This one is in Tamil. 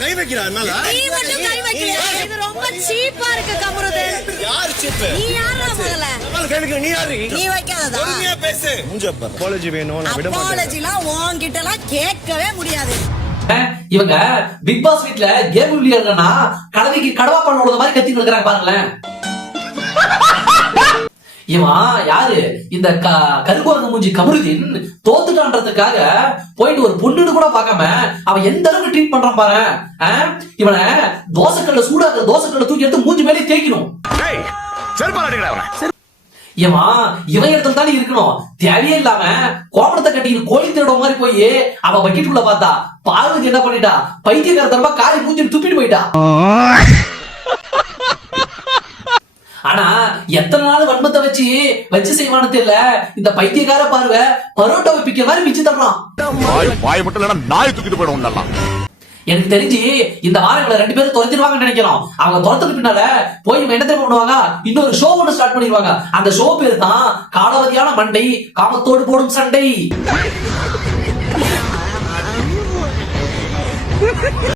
கை வைக்கிறான் ரொம்ப சீப்பா இருக்கு கமருதீன். யார் சீப்? நீ யாரா முதல்ல? நீ யாரு? நீ வைக்காதடா. பொறுமையா பேசு. முஞ்சப்ப அப்பாலஜி வேணும். நான் விட மாட்டேன். அப்பாலஜிலாம் உன்கிட்டலாம் கேட்கவே முடியாது. இவங்க பிக் பாஸ் வீட்ல கேம் விளையாடுறனா கடவைக்கு கடவா பண்ண விடுற மாதிரி கத்திட்டு இருக்காங்க பாருங்களேன். இவன் யாரு? இந்த கருகுவரங்க மூஞ்சி கமருதீன் தோத்துட்டான்றதுக்காக போயிட்டு ஒரு பொண்ணுன்னு கூட பார்க்காம அவன் எந்த அளவுக்கு ட்ரீட் பண்றான் பாரு. இவனை தோசைக்கல்ல சூடாக்குற தோசைக்கல்ல தூக்கி எடுத்து மூஞ்சி மேலே தேய்க்கணும். இவன் இடத்துல தானே இருக்கணும். தேவையே இல்லாம கோபத்தை கட்டிக்கிட்டு கோழி தேட மாதிரி போய் அவன் பக்கெட்டுக்குள்ள பார்த்தா பார்வதி என்ன பண்ணிட்டா? பைத்தியக்காரத்தனமா காலை மூஞ்சி துப்பிட்டு போயிட்டா. ஆனா எத்தனை நாள் வன்மத்தை வச்சு செய்வானு தெரியல. இந்த பைத்தியக்கார பார்வை பரோட்டா வைப்பிக்கிற மாதிரி மிச்சு தர்றான். எனக்கு தெரிஞ்சு இந்த வாரங்களை 2 பேரும் துரத்திடுவாங்கன்னு நினைக்கிறோம். அவங்க துரத்துக்கு பின்னால போய் என்ன தெரியுமா பண்ணுவாங்க? இன்னொரு ஷோ ஒன்று ஸ்டார்ட் பண்ணிடுவாங்க. அந்த ஷோ பேரு தான் காலாவதியான மண்டை காமத்தோடு போடும் சண்டை.